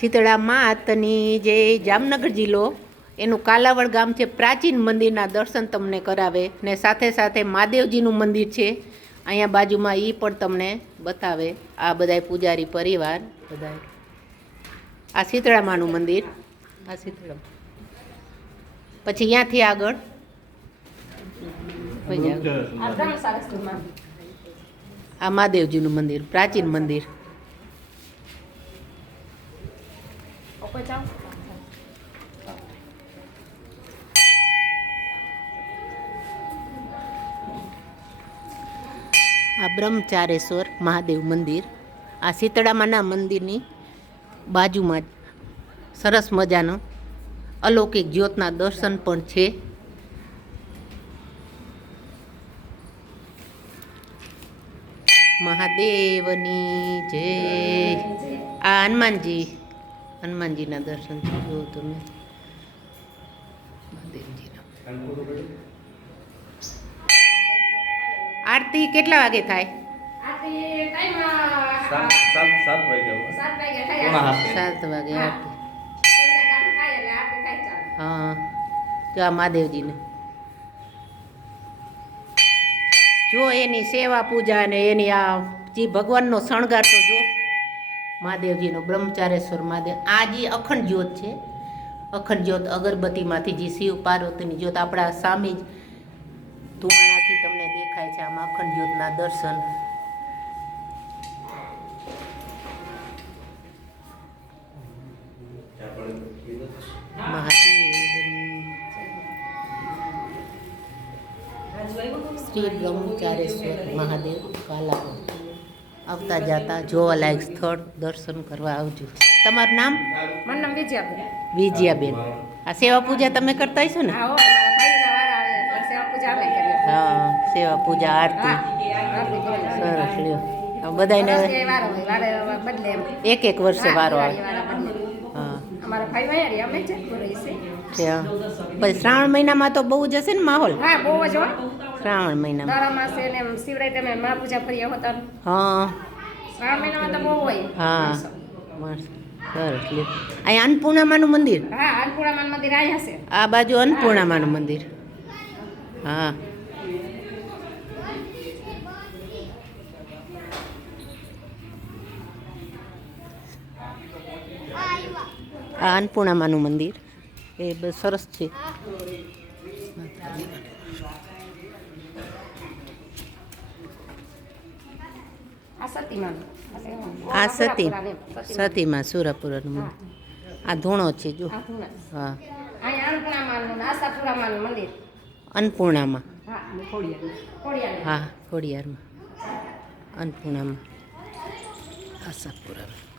શીતળા માતની જે જામનગર જિલ્લો એનું કાલાવડ ગામ છે પ્રાચીન મંદિરના દર્શન તમને કરાવે ને સાથે સાથે મહાદેવજીનું મંદિર છે. અહીંયા બાજુમાં એ પણ તમને બતાવે આ બધાય પૂજારી પરિવાર બધાય. આ શીતળા માનું મંદિર. આ શીતળા. પછી અહીંયાથી આગળ. આ મહાદેવજીનું મંદિર પ્રાચીન મંદિર. આ બ્રહ્મચારેશ્વર મહાદેવ મંદિર. આ શીતળામાના મંદિરની બાજુમાં જ સરસ મજાનો અલૌકિક જ્યોતના દર્શન પણ છે. મહાદેવની જય. આ હનુમાનજી. હનુમાનજીના દર્શન જુઓ તમે. મહાદેવજીના. આરતી કેટલા વાગે થાય? સાત વાગે આરતી. હા. જો આ મહાદેવજીને. જો એની સેવા પૂજા ને એની આ જે ભગવાનનો શણગાર તો જો. મહાદેવજીનો બ્રહ્મચારેશ્વર મહાદેવ. આ જે અખંડ જ્યોત છે, અખંડ જ્યોત અગરબત્તીમાંથી જે શિવ, પાર્વતીની જ્યોત આપણા સામે જ ધુમાડાથી તમને દેખાય છે. આમાં અખંડ જ્યોતના દર્શન. મહાદેવ. શ્રી બ્રહ્મચારેશ્વર મહાદેવ કાલાવડ આવતા જાતા જોવાલાયક સ્થળ દર્શન કરવા આવજો. તમારું નામ? મારું નામ વિજયાબેન. વિજયાબેન. આ સેવા પૂજા તમે કરતા હશો ને? હા સેવા પૂજા આરતી. સરસ લ્યો. બધાને હોય એક એક વર્ષે વારો આવે. હા. પછી શ્રાવણ મહિનામાં તો બહુ જ હશે ને માહોલ? હા બહુ જ હો શ્રાવણ મહિનામાં. દર માસે ને એમ શિવરાત્રી મા પૂજા ફર્યા હોતા હા. શ્રાવણ મહિનામાં તો બહુ હોય. હા. સરસ. અહીંયા અન્નપૂર્ણામાનું મંદિર? હા મંદિર અહીંયા છે. આ બાજુ અન્નપૂર્ણામાનું મંદિર. હા. આ અન્નપૂર્ણામાનું મંદિર. એ સરસ છે. આ સતી. સતીમાં. સુરાપુરાનું આ ધૂણો છે જો. હા. અન્નપૂર્ણામાં. હા ખોડિયારમાં. અન્નપૂર્ણામાં. આશાપુરામાં.